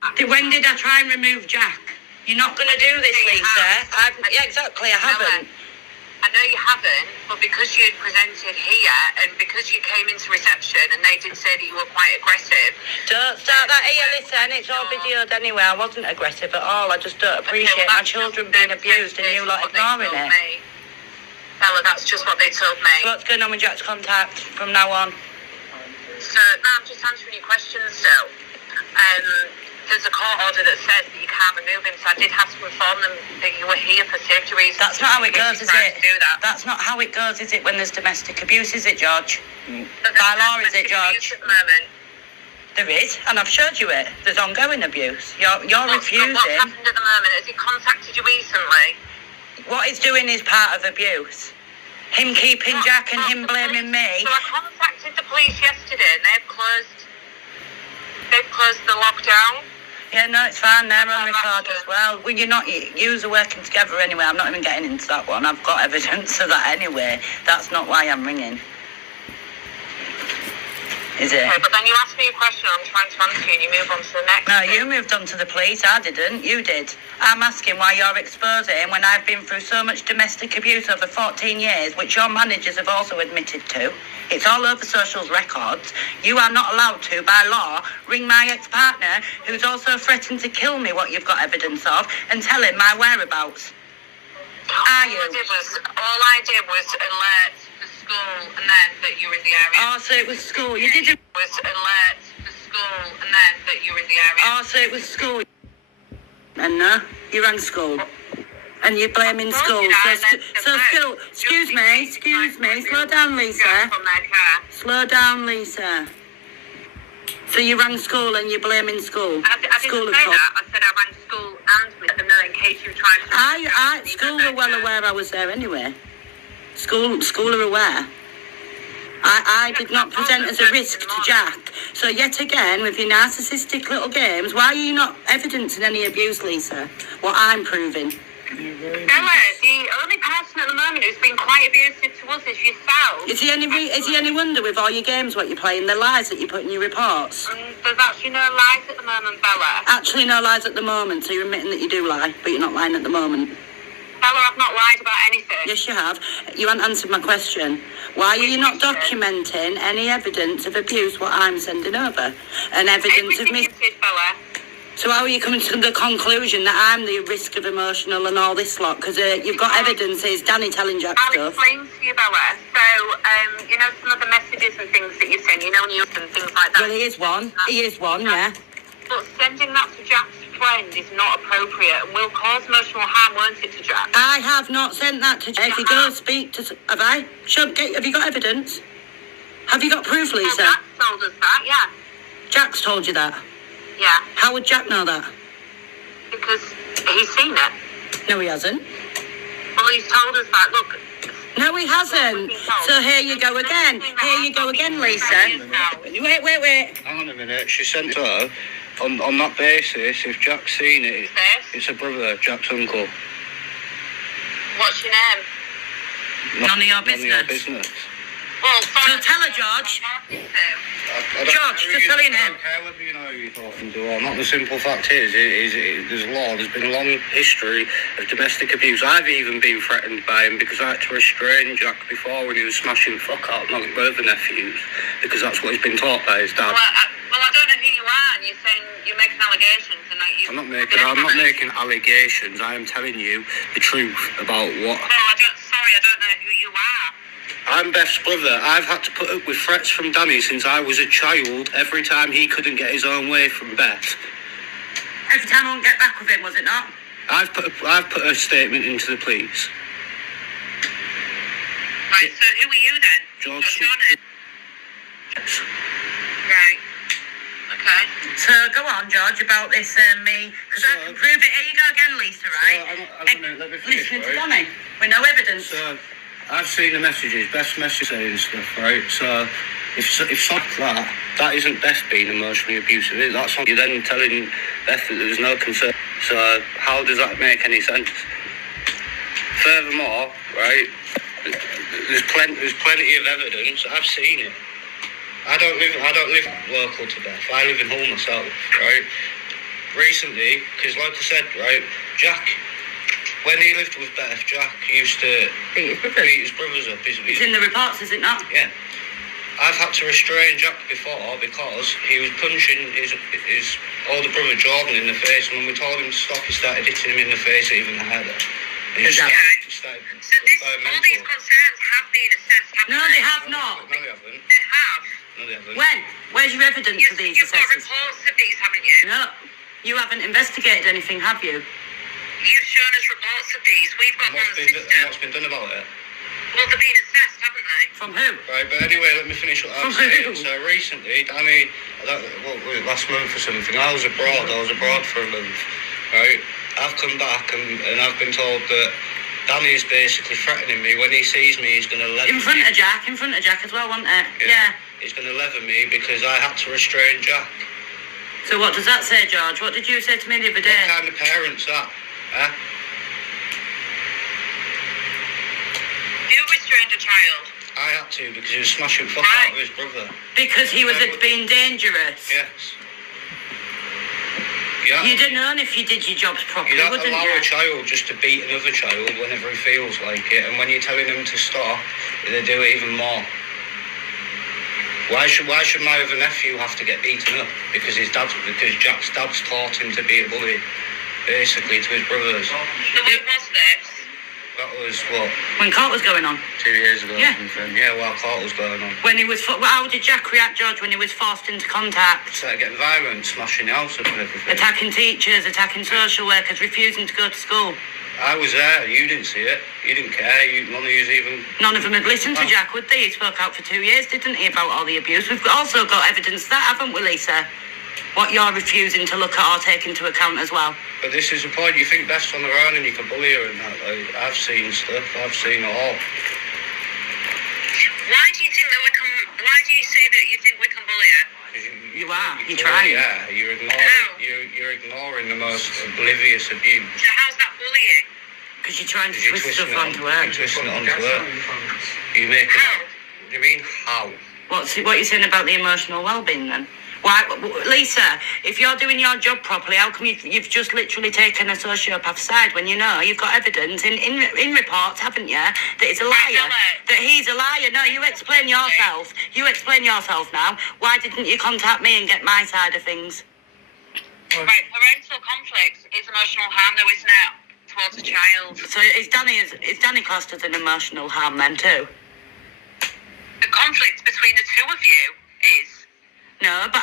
When did I try and remove Jack? You're not going to do this, Lisa. Yeah, exactly, I haven't. I know you haven't, but because you presented here and because you came into reception and they did say that you were quite aggressive. Don't start that here, listen. It's all videoed anyway. I wasn't aggressive at all. I just don't appreciate my children being abused and you lot ignoring it. Bella, that's just what they told me. So what's going on with Jack's contact from now on? So now I'm just answering your questions still. There's a court order that says that you can't remove him, so I did have to inform them that you were here for safety reasons. That's not how it goes, is it? That's not how it goes, is it, when there's domestic abuse, is it, George? By law, is it, George? At the moment. There is, and I've showed you it. There's ongoing abuse. You're refusing. What's happened at the moment? Has he contacted you recently? What he's doing is part of abuse. Him keeping Jack and him blaming me. So I contacted the police yesterday and they've closed the lockdown. Yeah, no, it's fine. They're on record as well. Well, yous are working together anyway. I'm not even getting into that one. I've got evidence of that anyway. That's not why I'm ringing. Is it? Okay, but then you asked me a question, I'm trying to answer you, and you move on to the next. No, you moved on to the police. I didn't. You did. I'm asking why you're exposing when I've been through so much domestic abuse over 14 years, which your managers have also admitted to. It's all over socials records. You are not allowed to, by law, ring my ex-partner, who's also threatened to kill me, what you've got evidence of, and tell him my whereabouts. Are you? All I did was alert the school and then that you were in the area. Oh, so it was school. You didn't... Was alert the school and then that you were in the area. Oh, so it was school. And no, you rang school. And you're blaming school. So school, excuse me, slow down, Lisa. Slow down, Lisa. So you rang school and you're blaming school. I didn't say that. I said I rang school and let them know in case you were trying to... School were well aware I was there anyway. School are aware. I did not present as a risk to Jack. So yet again, with your narcissistic little games, why are you not evidencing any abuse, Lisa? What I'm proving. Bella, the only person at the moment who's been quite abusive to us is yourself. Is he any wonder with all your games, what you're playing, the lies that you put in your reports? There's actually no lies at the moment, Bella. Actually no lies at the moment, so you're admitting that you do lie, but you're not lying at the moment. Bella, I've not lied about anything. Yes, you have. You haven't answered my question. Why are you not documenting any evidence of abuse, what I'm sending over? And evidence of me... Bella. So how are you coming to the conclusion that I'm the risk of emotional and all this lot? Because you've got evidences, Danny telling Jack I'll stuff. explain to you, Bella. So, you know, some of the messages and things that you send, you know, news and things like that. Well, he is one, yeah. But sending that to Jack's friend is not appropriate and will cause emotional harm, won't it, to Jack? I have not sent that to Jack. If you go speak to... Have I? Have you got evidence? Have you got proof, Lisa? Well, Jack told us that, yeah. Jack's told you that? Yeah. How would Jack know that? Because he's seen it. No, he hasn't. Well, he's told us that, look... No, he hasn't. So here you go again. Here you go again, Lisa. Wait. Hang on a minute. She sent her... On that basis, if Jack's seen it, it's a brother, Jack's uncle. What's your name? None of your business. Well, so tell her, George. George, just tell him. I don't care whether you know who you're talking to or not. The simple fact is there's been a long history of domestic abuse. I've even been threatened by him because I had to restrain Jack before when he was smashing fuck out my brother nephews, because that's what he's been taught by his dad. Well, I don't know who you are, and you're saying you're making allegations, and like you. I'm not making allegations. I am telling you the truth about what. Well, I don't know who you are. I'm Beth's brother. I've had to put up with threats from Danny since I was a child. Every time he couldn't get his own way from Beth. Every time I won't get back with him, was it not? I've put a statement into the police. Right. So who are you then? George. What's your name? Yes. Right. Okay. So go on, George, about this me, because I can prove it. Here you go again, Lisa, right? Let me finish, listening to Danny with no evidence. So I've seen the messages, Beth's message saying stuff, right? So if something like that isn't Beth being emotionally abusive, that's you're then telling Beth that there's no concern. So how does that make any sense? Furthermore, right, there's plenty of evidence. I've seen it. I don't live local to Beth. I live in Hull myself, right? recently, because like I said, right, Jack, when he lived with Beth, Jack used to Beat his brothers. beat his brothers up. It's in the reports, is it not? Yeah. I've had to restrain Jack before because he was punching his older brother Jordan in the face, and when we told him to stop, he started hitting him in the face, even the head. And he started So all these concerns have been assessed, haven't No, they have not. No, they haven't. They have. No, they haven't. When? Where's your evidence of these You've got assessments? reports of these, haven't you? No. You haven't investigated anything, have you? You've shown us reports of these. We've got And them on the system. what's been done about it? Well, they've been assessed, haven't they? From who? Right, but anyway, let me finish what I'm saying. So recently, Danny, last month or something, I was abroad for a month, right? I've come back and I've been told that Danny is basically threatening me. When he sees me, he's going to leather me. In front of Jack as well, wasn't it? Yeah. He's going to leather me because I had to restrain Jack. So what does that say, George? What did you say to me the other day? What kind of parents that? Huh? Who restrained a child? I had to because he was smashing fuck out of his brother. Because he was being dangerous. Yes. Yeah. You'd have known if you did your jobs properly, You don't wouldn't allow you? a child just to beat another child whenever he feels like it, and when you're telling them to stop, they do it even more. Why should my other nephew have to get beaten up? Because Jack's dad's taught him to be a bully, basically, to his brothers. So when was this? That was, what, When court was going on. 2 years ago? Yeah. Or something. Yeah, while court was going on. When he was... How did Jack react, George, when he was forced into contact? Started getting violent, smashing the house up and everything. Attacking teachers, attacking social workers, refusing to go to school. I was there, you didn't see it. You didn't care, none of you even... None of them had listened to Jack, would they? He spoke out for 2 years, didn't he, about all the abuse? We've also got evidence of that, haven't we, Lisa? What you're refusing to look at or take into account as well. But this is the point, you think Beth's on her own and you can bully her and that. Like, I've seen stuff, I've seen it all. Why do you think that we can... Why do you say that you think we can bully her? You are, you're clearly trying. are. You're ignoring the most oblivious abuse. So how's that bullying? Because you're trying to You're twist twisting stuff it onto on- her. You're twisting it onto her. You make it... How? What do you mean, how? What you're saying about the emotional well-being, then? Why, Lisa, if you're doing your job properly, how come you've just literally taken a sociopath side when you know you've got evidence in reports, haven't you, that it's a liar, that he's a liar? No, you explain yourself. You explain yourself now. Why didn't you contact me and get my side of things? Right, parental conflict is emotional harm, though, isn't it? Towards a child. So is Danny classed as an emotional harm then too? The conflict between the two of you is... No, but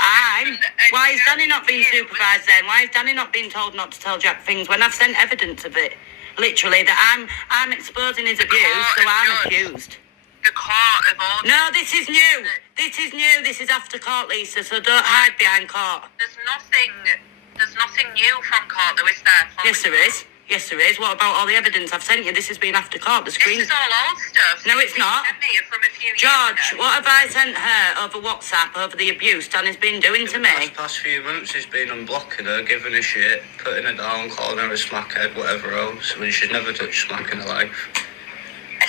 why is Danny not being supervised then? Why is Danny not being told not to tell Jack things when I've sent evidence of it? Literally, that I'm exposing his abuse, so I'm accused. The court of order. No, this is new. This is new. This is after court, Lisa, so don't hide behind court. There's nothing new from court, though, is there? Yes, there is. Yes, there is. What about all the evidence I've sent you? This has been after court. The screen. This is all old stuff. No, it's not. Sent me from a few years George, ago. what have I sent her over WhatsApp over the abuse Danny's been doing to me? The past few months he's been unblocking her, giving her shit, putting her down, calling her a smackhead, whatever else, when she's never touched smack in her life.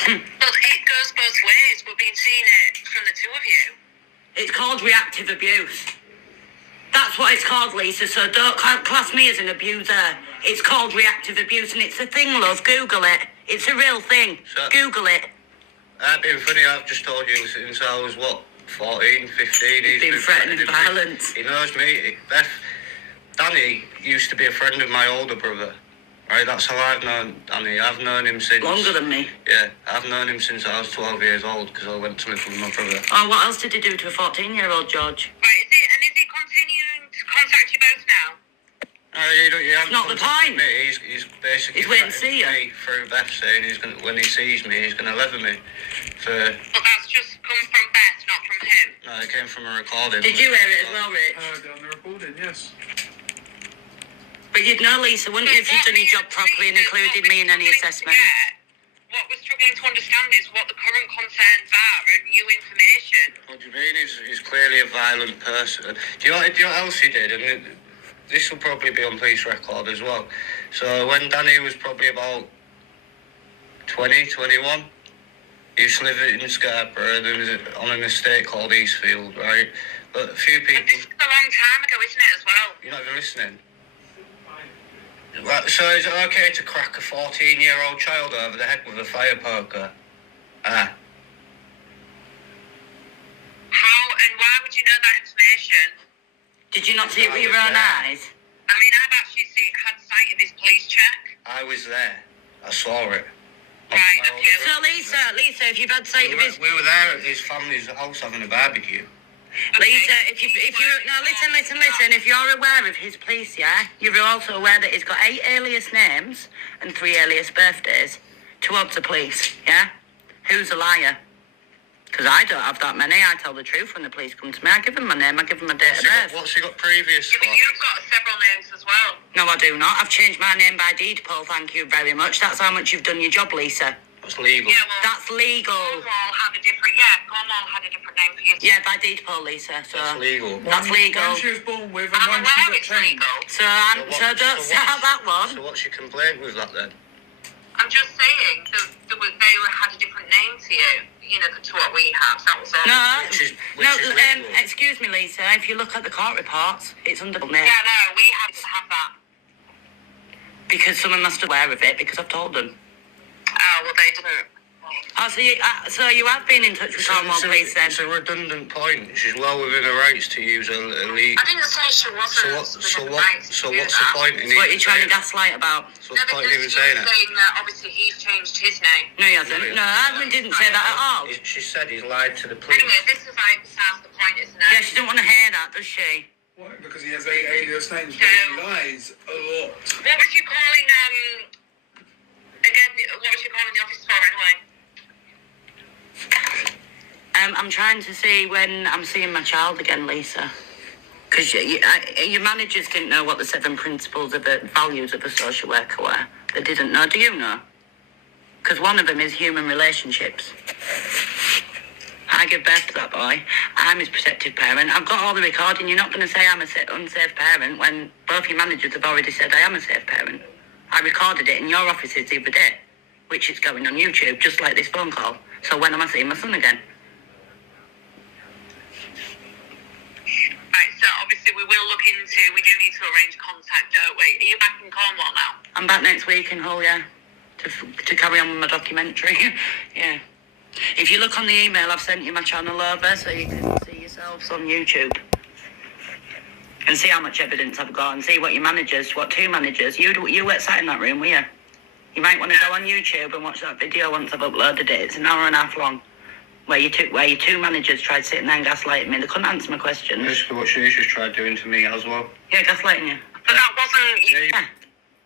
Well, it goes both ways. We've been seeing it from the two of you. It's called reactive abuse. That's what it's called, Lisa, so don't class me as an abuser. It's called reactive abuse, and it's a thing, love. Google it. It's a real thing. So- Google it. I've been funny, I've just told you since I was, 14, 15, he's Been threatening me. violence. He knows me. Danny used to be a friend of my older brother. Right, that's how I've known Danny. I've known him since... Longer than me. Yeah, I've known him since I was 12 years old, because I went to live with my brother. Oh, what else did he do to a 14-year-old, George? Right, is he continuing to contact you both now? He hasn't Not the contacted point. Me. He's basically He's waiting to see you. me through Beth saying when he sees me, he's going to leather me. But that's just come from Beth, not from him. No, it came from a recording. Did you hear it as well, Rich? On the recording, yes. But you'd know, Lisa, wouldn't you, if you'd done your job properly and included me in any assessment? What we're struggling to understand is what the current concerns are and new information. What do you mean? He's clearly a violent person. Do you know what else he did? And this will probably be on police record as well. So when Danny was probably about 20, 21, he used to live in Scarborough. There was on an estate called Eastfield, right? But a few And people... this is a long time ago, isn't it, as well? You're not even listening. Right, so is it okay to crack a 14-year-old child over the head with a fire poker? Ah. How and why would you know that information? Did you not see it with your I was own there. eyes? I mean, I've actually had sight of his police check. I was there. I saw it. Right, My okay. older So brother Lisa, if you've had sight we of his... were there at his family's house having a barbecue. Lisa, if you now listen. If you're aware of his police, yeah, you're also aware that he's got 8 alias names and 3 alias birthdays towards the police, yeah. Who's a liar? Because I don't have that many. I tell the truth when the police come to me. I give them my name. I give them my date of birth. What's he got previous Yeah, for? but you've got several names as well. No, I do not. I've changed my name by deed, Paul. Thank you very much. That's how much you've done your job, Lisa. That's legal. Yeah, well, That's legal. Cornwall had a different. Yeah, Cornwall had a different name for you. Yeah, by deed, Paul, Lisa. So That's legal. That's legal. One she was born with and I'm one she aware got it's changed. legal. So don't start that one. So what's your complaint with that then? I'm just saying that they had a different name to you, you know, to what we have. That was all. No, Which is no. legal. Excuse me, Lisa. If you look at the court reports, it's under the name Yeah, no, we haven't had that. because someone must be aware of it because I've told them. Oh, well, they didn't. Oh, so you have been in touch with Cornwall Police then? It's a redundant point. She's well within her rights to use a legal. I didn't say she wasn't. So within the what? rights to So do what's the that. point in So what even you're trying to saying? gaslight about? So No, what's the point in because even you saying were it? saying that obviously he's changed his name. No, he hasn't. No, I didn't say that at all. She said he's lied to the police. Anyway, this is like besides the point, isn't it? Yeah, she doesn't want to hear that, does she? Why? Because he has 8 alias names, but No. he lies a lot. What was you calling again? What was you calling the office for anyway? I'm trying to see when I'm seeing my child again, Lisa. Because your managers didn't know what the 7 principles of the values of a social worker were. They didn't know. Do you know? Because one of them is human relationships. I give birth to that boy. I'm his protective parent. I've got all the recording. You're not going to say I'm a unsafe parent when both your managers have already said I am a safe parent. I recorded it in your offices the other day, which is going on YouTube, just like this phone call. So when am I seeing my son again? Right, so obviously we will look into. We do need to arrange contact, don't we? Are you back in Cornwall now? I'm back next week in Hull, yeah, to carry on with my documentary. Yeah. If you look on the email, I've sent you my channel over so you can see yourselves on YouTube. And see how much evidence I've got and see what your managers, what 2 managers, you weren't sat in that room, were you? You might want to go on YouTube and watch that video once I've uploaded it. It's an hour and a half long. Where your 2 managers tried sitting there and gaslighting me. They couldn't answer my questions. Basically what she just tried doing to me as well. Yeah, gaslighting you. But that wasn't. Yeah.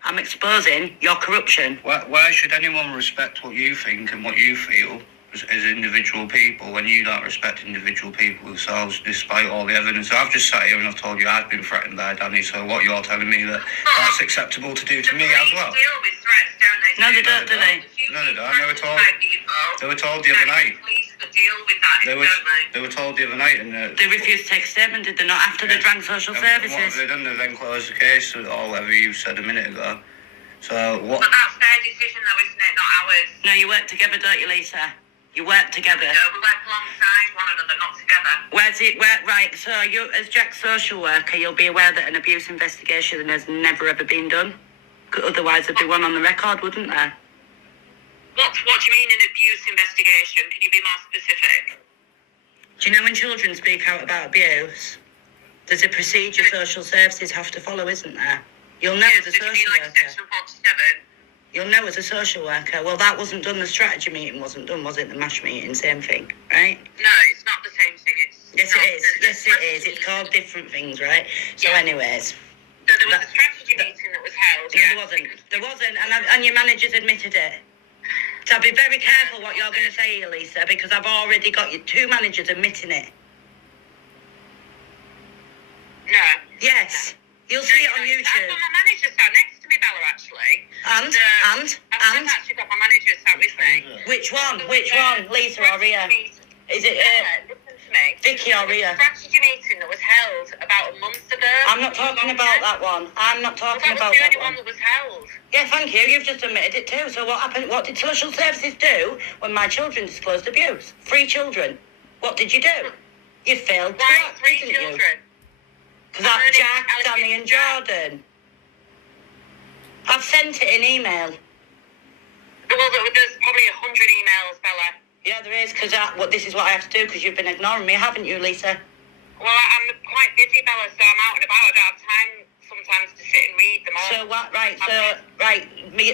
I'm exposing your corruption. Why should anyone respect what you think and what you feel as individual people when you don't respect individual people themselves despite all the evidence? I've just sat here and I've told you I've been threatened by Danny, so what you're telling me that's acceptable to do to me as well? Deal with threats, don't they? No, they don't, do they? No, they don't. They were told the other night. Police that deal with that, They don't were told the other night and They refused to take a statement, did they not, after they drank social and what have services? they done? They've then closed the case or whatever you said a minute ago. So what? But that's their decision, though, isn't it? Not ours. No, you work together, don't you, Lisa? You work together. No, we work alongside one another, not together. Right, so you, as Jack's social worker, you'll be aware that an abuse investigation has never ever been done. Otherwise there'd be one on the record, wouldn't there? What do you mean an abuse investigation? Can you be more specific? Do you know when children speak out about abuse, there's a procedure social services have to follow, isn't there? You'll know as a Did you mean social like worker. Section 47? You'll know as a social worker. Well, that wasn't done. The strategy meeting wasn't done, was it? The MASH meeting, same thing, right? No, it's not the same thing. Yes, it is. Yes, it is. It's called different things, right? So, Yeah. anyways. So there was a strategy meeting that was held. No, there wasn't. There wasn't, and your managers admitted it. So be very careful what you're going to say here, Lisa, because I've already got your 2 managers admitting it. No. Yes. You'll see it on I've YouTube. got my manager sat next to me, Bella, actually. And? I've actually got my manager sat with me. Which one? Lisa or Ria? Is it Listen to me. Vicky or Ria? Strategy meeting that was held about a month ago. I'm not talking about that one. I'm not Well, talking that about was the that only one one. that was held. Yeah, thank you. You've just admitted it too. So what happened? What did social services do when my children disclosed abuse? 3 children. What did you do? You failed to Why act, 3 didn't you? children? Because that's And then Jack, it's Danny and Jack. Jordan. I've sent it in email. Well, there's probably 100 emails, Bella. Yeah, there is, because this is what I have to do, because you've been ignoring me, haven't you, Lisa? Well, I'm quite busy, Bella, so I'm out and about. I don't have time sometimes to sit and read them all. So what,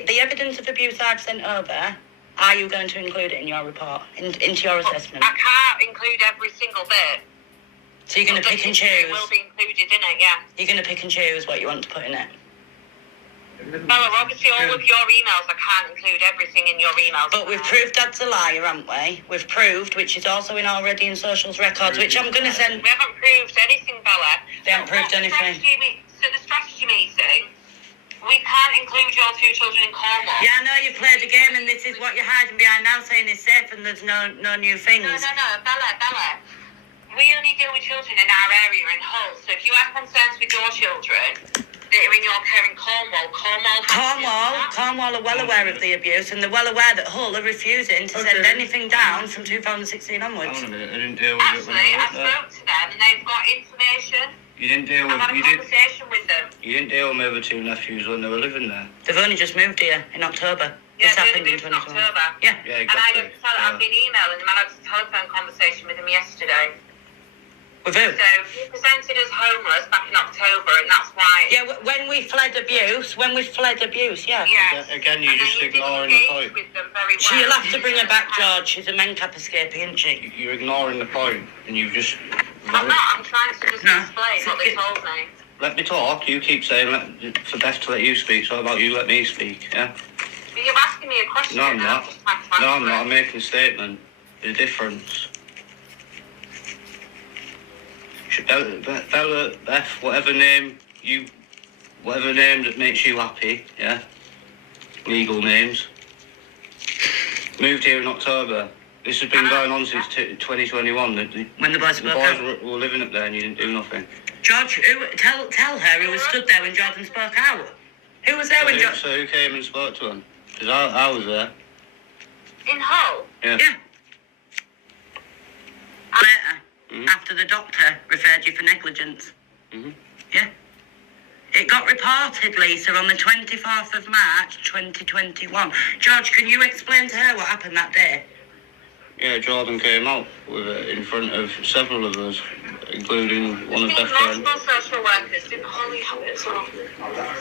the evidence of abuse I've sent over, are you going to include it in your report, into your assessment? I can't include every single bit. So you're going to pick and choose? It will be included in it, yeah. You're going to pick and choose what you want to put in it? Bella, obviously all of your emails, I can't include everything in your emails. But we've proved Dad's a liar, haven't we? We've proved, which is also already in socials records, which I'm going to send... We haven't proved anything, Bella. They haven't proved anything. So the strategy meeting, we can't include your two children in Cornwall. Yeah, I know you've played the game and this is what you're hiding behind now, saying it's safe and there's no new things. No, Bella. We only deal with children in our area in Hull, so if you have concerns with your children that are in your care in Cornwall, Cornwall are well aware of the abuse, and they're well aware that Hull are refusing to send anything down from 2016 onwards. Hold on a minute, I didn't deal with it when actually, I I was there. spoke to them and they've got information. You didn't deal with I've had a conversation with them. You didn't deal with my other two nephews when they were living there. They've only just moved here in October. Yeah, This happened in in 2020. October. Yeah. Yeah, And exactly. I've been emailing them, and I had a telephone conversation with them yesterday. With who? So he presented as homeless back in October, and that's why. Yeah, when we fled abuse, yeah. Yeah. Again, you're And just then you ignoring the didn't point. engage with them very well. So you'll have to bring her back, George. She's a Mencap escapee, isn't she? You're ignoring the point, and you've just... I'm not. I'm trying to just No. explain what they told me. Let me talk. You keep saying it's best to let you speak, so how about you let me speak, yeah? You're asking me a question. No, I'm and not. just trying to No, I'm answer not. it. I'm making a statement. The difference. Bella, Beth, whatever name that makes you happy, yeah? Legal names. Moved here in October. This has been going on since 2021. When the boys The spoke boys out. were living up there and you didn't do nothing. George, tell her who was stood there when Jordan spoke out. Who was there when Jordan... So who came and spoke to him? Because I was there. In Hull. Yeah. Yeah. Later, after the doctor referred you for negligence. Mhm. Yeah. It got reported, Lisa, on the 24th of March, 2021. George, can you explain to her what happened that day? Yeah, Jordan came out with it in front of several of us, including one of There's Beth's friends. multiple social workers. Didn't Holly have it as well?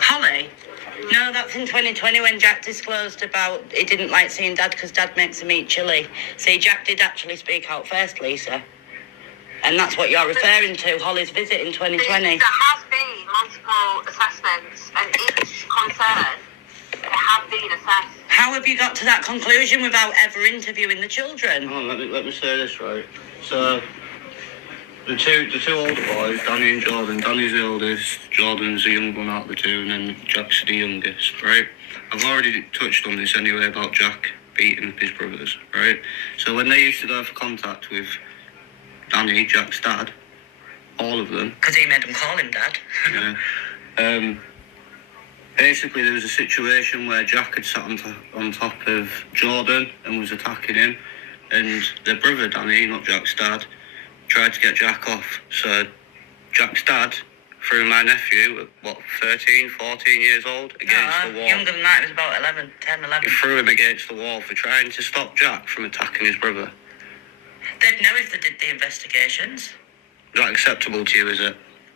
Holly? No, that's in 2020 when Jack disclosed about he didn't like seeing Dad because Dad makes him eat chili. See, Jack did actually speak out first, Lisa. And that's what you're referring to, Holly's visit in 2020. There has been multiple assessments, and each concern have been assessed. How have you got to that conclusion without ever interviewing the children? Oh, let me say this right. So the two older boys, Danny and Jordan. Danny's the oldest, Jordan's the young one out of the two, and then Jack's the youngest, right? I've already touched on this anyway about Jack beating his brothers, right? So when they used to go for contact with Danny, Jack's dad, all of them. Because he made them call him Dad. Yeah. Basically, there was a situation where Jack had sat on top of Jordan and was attacking him, and their brother Danny, not Jack's dad, tried to get Jack off. So Jack's dad threw my nephew at 13, 14 years old against the wall. Younger than that, he was about 10, 11. He threw him against the wall for trying to stop Jack from attacking his brother. They'd know if they did the investigations. Is that acceptable to you, is it?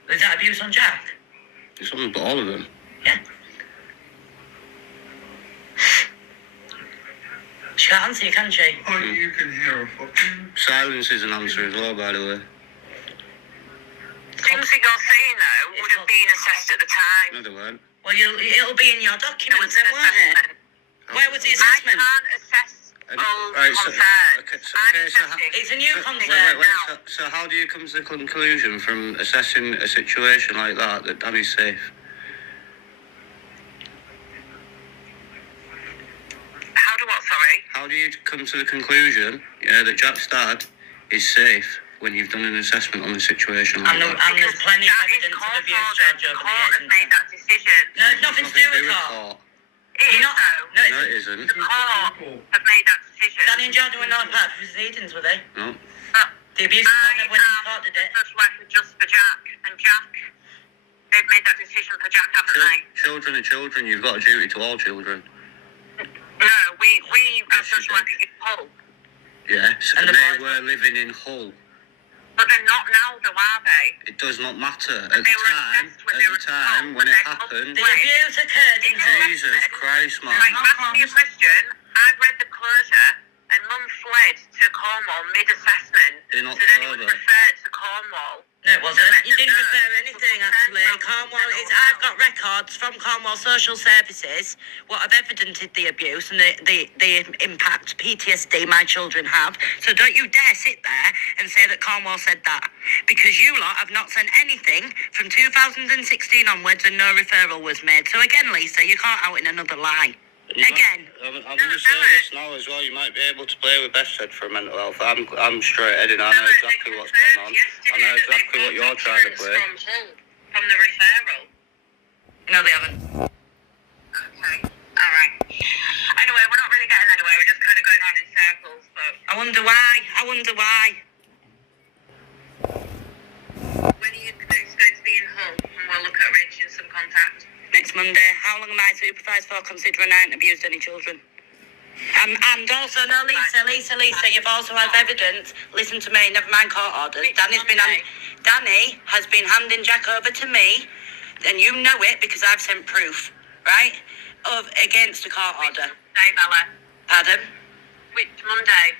Is that abuse on Jack? It's on all of them. Yeah. She can't answer you, can she? Oh, you can hear a fucking... Silence is an answer as well, by the way. Things that you're saying, though, would have been assessed at the time. No, they weren't. Well, it'll be in your There documents, was an then, won't it? assessment. Where was the I assessment? can't assess all Right, so- concerns. okay, so- I'm okay, so assessing. It's a new Wait, concern. So how do you come to the conclusion from assessing a situation like that Danny's safe? How do what, sorry? How do you come to the conclusion, that Jack's dad is safe when you've done an assessment on the situation like And that? there's plenty of That is evidence of court abuse, ordered. George, The over the court years. has isn't made there? that decision. No, it's nothing to do with court. It is, You're not... though. No, No, it it's... isn't. The court have made that decision. Danny and Jordan were not part of proceedings, were they? No. But The abuse report I never went into court, am did it? the social worker just for Jack, and Jack They've made that decision for Jack, haven't they? Children are children. You've got a duty to all children. No, we as social workers in Hull. Yes, And and the they boys- were living in Hull. But they're not now, though, are they? It does not matter. At They the were time, obsessed when they were when when it they- happened, The abuse occurred in Hull. Jesus Christ, man. Like, asking me a question, I've read the closure, and Mum fled to Cornwall mid-assessment. In So then it was October. referred to Cornwall. No, it wasn't. let You them didn't know. refer anything, actually. Cornwall is. I've got records from Cornwall Social Services what have evidenced the abuse and the impact PTSD my children have. So don't you dare sit there and say that Cornwall said that, because you lot have not sent anything from 2016 onwards and no referral was made. So again, Lisa, you can't out in another lie. Again. I'm going to say this now as well. You might be able to play with Best Said for mental health. I'm straight-headed. I know exactly what's going on. I know exactly what you're trying to play. From Hull, from the referral. No, they haven't. Okay, all right. Anyway, we're not really getting anywhere. We're just kind of going around in circles. But I wonder why. I wonder why. when are you next going to be in Hull? And we'll look at arranging some contact. Next Monday. How long am I supervised for, considering I haven't abused any children? And also, no, Lisa, you've also had evidence. Listen to me, never mind court orders. Danny has been handing Jack over to me, and you know it because I've sent proof, right? Of against a court order. Monday, Bella. Pardon? Which Monday?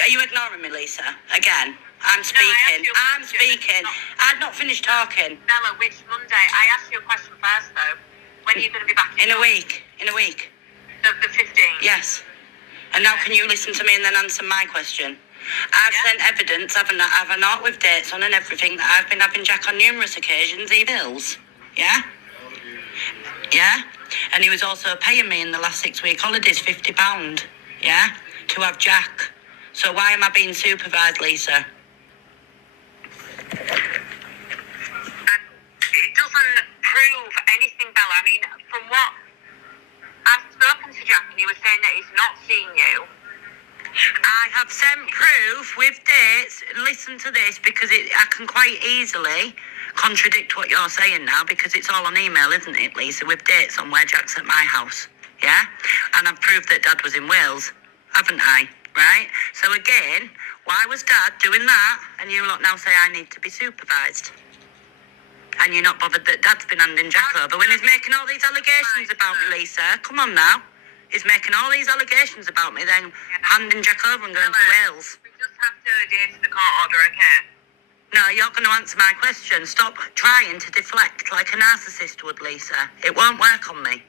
Are you ignoring me, Lisa? Again, I'm speaking. asked you a I'm question. speaking. I've not finished talking. Bella, which Monday? I asked you a question first, though. When are you going to be back In a Hull? week. In a week. The 15th? Yes. And now can you listen to me and then answer my question? I've Yeah. sent evidence, haven't I, with dates on and everything, that I've been having Jack on numerous occasions, he bills. Yeah? Yeah? And he was also paying me in the last 6-week holidays £50, yeah? To have Jack. So why am I being supervised, Lisa? And it doesn't prove anything, Bella. I mean, from what I've spoken to Jack, and he was saying that he's not seen you. I have sent proof with dates. Listen to this, because I can quite easily contradict what you're saying now, because it's all on email, isn't it, Lisa, with dates on where Jack's at my house, yeah? And I've proved that Dad was in Wales, haven't I, right? So again, why was Dad doing that, and you lot now say I need to be supervised? And you're not bothered that Dad's been handing Jack over when he's making all these allegations about me, Lisa. Come on now. He's making all these allegations about me, then handing Jack over and going to Wales. We just have to adhere to the court order, okay? No, you're going to answer my question. Stop trying to deflect like a narcissist would, Lisa. It won't work on me.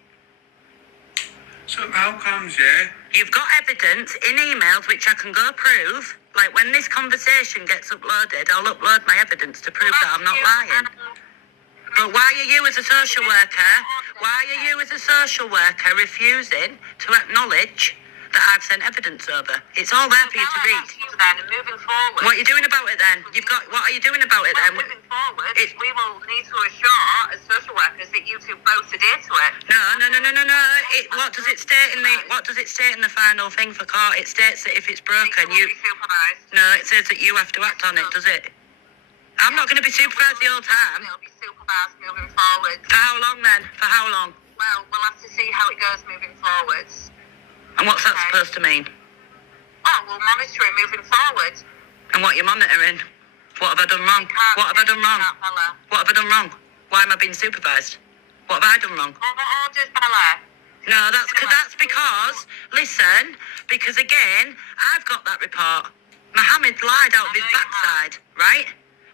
So how comes, yeah? You've got evidence in emails which I can go prove. Like when this conversation gets uploaded, I'll upload my evidence to prove that I'm not lying. But why are you as a social worker refusing to acknowledge that I've sent evidence over? It's all there for you to read. Then, and moving forward. What are you doing about it then? What are you doing about it then? Moving forward, It- we will need to assure, as social workers, that you two both adhere to it. No. What does it state in the final thing for court? It states that if it's broken, you will be supervised. No, it says that you have to act on it, does it? I'm not going to be supervised the whole time. It'll be supervised moving forward. For how long then? For how long? Well, we'll have to see how it goes moving forwards. And what's that supposed to mean? Oh, we'll monitor it moving forward. And what you're monitoring? What have I done wrong? What have I done wrong? Bella. What have I done wrong? Why am I being supervised? What have I done wrong? Orders, Bella. No, that's because, listen, because again, I've got that report. Mohammed lied out of his backside, right?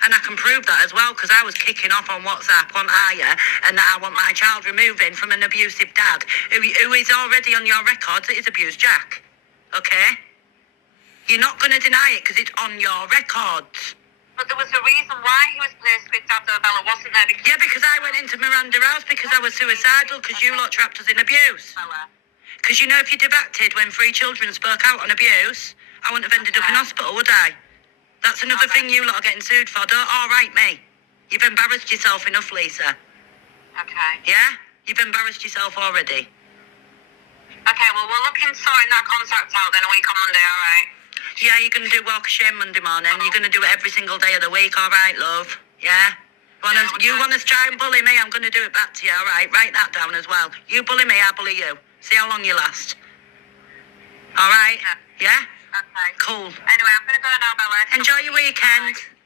And I can prove that as well, because I was kicking off on WhatsApp on Aya, and that I want my child removing from an abusive dad, who is already on your records that he's abused Jack. Okay? You're not going to deny it, because it's on your records. But there was a reason why he was placed with Dad, though, Bella, wasn't there? Yeah, because I went into Miranda House because I was suicidal, because you lot trapped us in abuse. Bella. Because you know, if you'd have acted when 3 children spoke out on abuse, I wouldn't have ended up in hospital, would I? That's another thing you lot are getting sued for. Don't all-right me. You've embarrassed yourself enough, Lisa. Okay. Yeah? You've embarrassed yourself already. Okay, well, we'll look into sorting that contract out then a week on Monday, all right? Yeah, you're going to do walk of shame Monday morning. You're going to do it every single day of the week, all right, love? Yeah? You wanna try and bully me? I'm gonna do it back to you. All right, write that down as well. You bully me, I bully you. See how long you last. All right? Yeah. Okay. Cool. Anyway, I'm gonna go now, Bella. Enjoy your weekend.